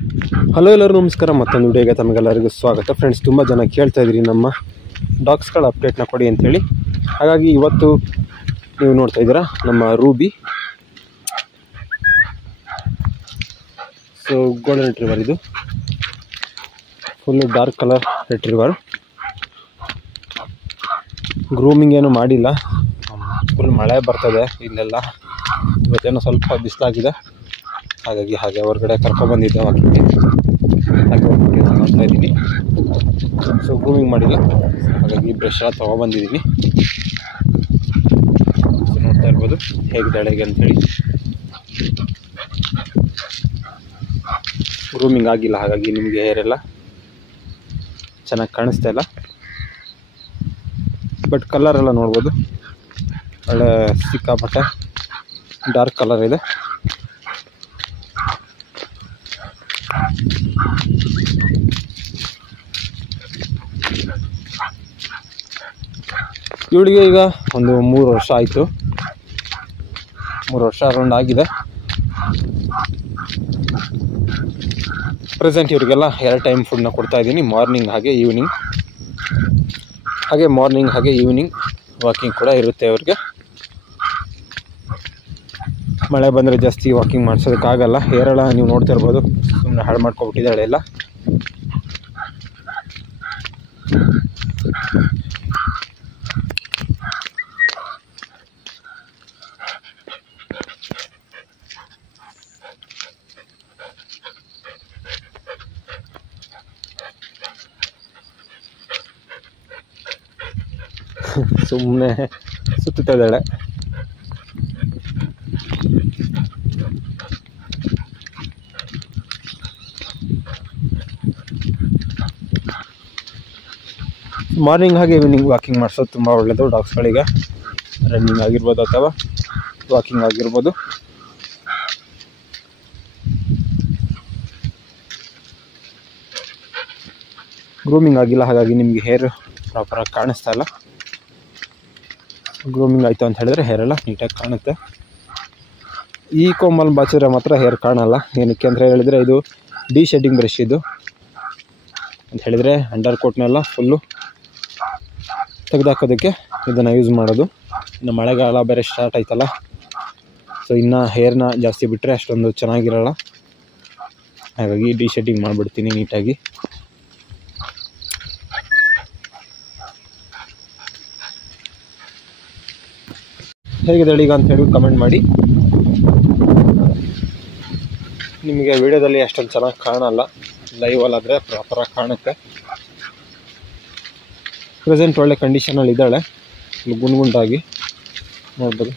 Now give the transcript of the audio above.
Hello ಎಲ್ಲರೂ ನಮಸ್ಕಾರ. ಮತ್ತೊಂದು ವಿಡಿಯೋಗೆ ತಮಗೆಲ್ಲರಿಗೂ ಸ್ವಾಗತ. ಫ್ರೆಂಡ್ಸ್, ತುಂಬ ಜನ ಕೇಳ್ತಾ ಇದ್ರಿ ನಮ್ಮ ಡಾಗ್ಸ್ಗಳ ಅಪ್ಡೇಟ್ನ ಕೊಡಿ ಅಂತೇಳಿ. ಹಾಗಾಗಿ ಇವತ್ತು ನೀವು ನೋಡ್ತಾ ಇದ್ದೀರಾ ನಮ್ಮ ರೂಬಿ. ಸೊ ಗೋಲ್ಡನ್ ರಿಟ್ರೀವರ್, ಇದು full dark colour retriever. Grooming ಏನು ಮಾಡಿಲ್ಲ, ಫುಲ್ ಮಳೆ ಬರ್ತದೆ ಇಲ್ಲೆಲ್ಲ. ಇವತ್ತೇನೋ ಸ್ವಲ್ಪ ಬಿಸಿಲಾಗಿದೆ, ಹಾಗಾಗಿ ಹಾಗೆ ಹೊರಗಡೆ ಕರ್ಕೊಬಂದಿದ್ದೆ ವಾಕಿಂಗ್ಗೆ. ಹಾಗೆ ಹೋಗ್ಬಿಟ್ಟು ಮಾಡ್ತಾ ಇದ್ದೀನಿ. ಸೊ ಗ್ರೂಮಿಂಗ್ ಮಾಡಿಲ್ಲ, ಹಾಗಾಗಿ ಬ್ರಷ್ ಎಲ್ಲ ತೊಗೊಬಂದಿದ್ದೀನಿ. ಸೊ ನೋಡ್ತಾ ಇರ್ಬೋದು ಹೇಗಿದ್ದಾಳೆ ಅಂತೇಳಿ. ಗ್ರೂಮಿಂಗ್ ಆಗಿಲ್ಲ, ಹಾಗಾಗಿ ನಿಮಗೆ ಹೇರ್ ಎಲ್ಲ ಚೆನ್ನಾಗಿ ಕಾಣಿಸ್ತಾ ಇಲ್ಲ. ಬಟ್ ಕಲರ್ ಎಲ್ಲ ನೋಡ್ಬೋದು, ಒಳ್ಳೆ ಸಿಕ್ಕಾಪಟ್ಟೆ ಡಾರ್ಕ್ ಕಲರ್ ಇದೆ. ಇವಳಿಗೆ ಈಗ ಒಂದು 3 ವರ್ಷ ಆಯಿತು, 3 ವರ್ಷ ಅರೌಂಡ್ ಆಗಿದೆ. ಪ್ರೆಸೆಂಟ್ ಇವರಿಗೆಲ್ಲ 2 ಟೈಮ್ ಫುಡ್ನ ಕೊಡ್ತಾ ಇದ್ದೀನಿ, ಮಾರ್ನಿಂಗ್ ಹಾಗೆ ಈವ್ನಿಂಗ್. ಹಾಗೆ ಈವ್ನಿಂಗ್ ವಾಕಿಂಗ್ ಕೂಡ ಇರುತ್ತೆ ಅವ್ರಿಗೆ. ಮಳೆ ಬಂದರೆ ಜಾಸ್ತಿ ವಾಕಿಂಗ್ ಮಾಡಿಸೋದಕ್ಕಾಗಲ್ಲ. ಹೇರೆಲ್ಲ ನೀವು ನೋಡ್ತಾ ಇರ್ಬೋದು, ಸುಮ್ಮನೆ ಹಾಳು ಮಾಡ್ಕೊಬಿಟ್ಟಿದ್ದಾಳೆ ಎಲ್ಲ. ಸುಮ್ಮನೆ ಸುತ್ತಾ ಇದ್ದಾಳೆ. ಮಾರ್ನಿಂಗ್ ಹಾಗೆ ಈವ್ನಿಂಗ್ ವಾಕಿಂಗ್ ಮಾಡಿಸೋದು ತುಂಬ ಒಳ್ಳೆಯದು ಡಾಗ್ಸ್ಗಳಿಗೆ. ರನ್ನಿಂಗ್ ಆಗಿರ್ಬೋದು ಅಥವಾ ವಾಕಿಂಗ್ ಆಗಿರ್ಬೋದು. ಗ್ರೂಮಿಂಗ್ ಆಗಿಲ್ಲ, ಹಾಗಾಗಿ ನಿಮಗೆ ಹೇರ್ ಪ್ರಾಪರಾಗಿ ಕಾಣಿಸ್ತಾ ಇಲ್ಲ. ಗ್ರೂಮಿಂಗ್ ಆಯಿತು ಅಂತ ಹೇಳಿದ್ರೆ ಹೇರೆಲ್ಲ ನೀಟಾಗಿ ಕಾಣುತ್ತೆ. ಈ ಕೋಮಲ್ಲಿ ಬಾಚಿದ್ರೆ ಮಾತ್ರ ಹೇರ್ ಕಾಣಲ್ಲ. ಏನಕ್ಕೆ ಅಂತ ಹೇಳಿದರೆ ಇದು ಡಿ ಶೆಡ್ಡಿಂಗ್ ಬ್ರಷ್ ಇದು ಅಂತ ಹೇಳಿದರೆ ಅಂಡರ್ ಕೋಟ್ನೆಲ್ಲ ಫುಲ್ಲು ತೆಗೆದಾಕೋದಕ್ಕೆ ಇದನ್ನು ಯೂಸ್ ಮಾಡೋದು. ಇನ್ನು ಮಳೆಗಾಲ ಬೇರೆ ಸ್ಟಾರ್ಟ್ ಆಯ್ತಲ್ಲ, ಸೊ ಇನ್ನು ಹೇರ್ನ ಜಾಸ್ತಿ ಬಿಟ್ಟರೆ ಅಷ್ಟೊಂದು ಚೆನ್ನಾಗಿರಲ್ಲ. ಹಾಗಾಗಿ ಡಿ ಶೆಡ್ಡಿಂಗ್ ಮಾಡಿಬಿಡ್ತೀನಿ ನೀಟಾಗಿ. ಹೇಗಿದೆ ಈಗ ಅಂತ ಹೇಳಿ ಕಮೆಂಟ್ ಮಾಡಿ. ನಿಮಗೆ ವಿಡಿಯೋದಲ್ಲಿ ಅಷ್ಟೊಂದು ಚೆನ್ನಾಗಿ ಕಾಣಲ್ಲ, ಲೈವಲ್ಲಾದರೆ ಪ್ರಾಪರಾಗಿ ಕಾಣುತ್ತೆ. ಪ್ರೆಸೆಂಟ್ ಒಳ್ಳೆ ಕಂಡೀಷನಲ್ಲಿ ಇದ್ದಾಳೆ, ಗುಂಡಾಗಿ ನೋಡ್ಬೋದು.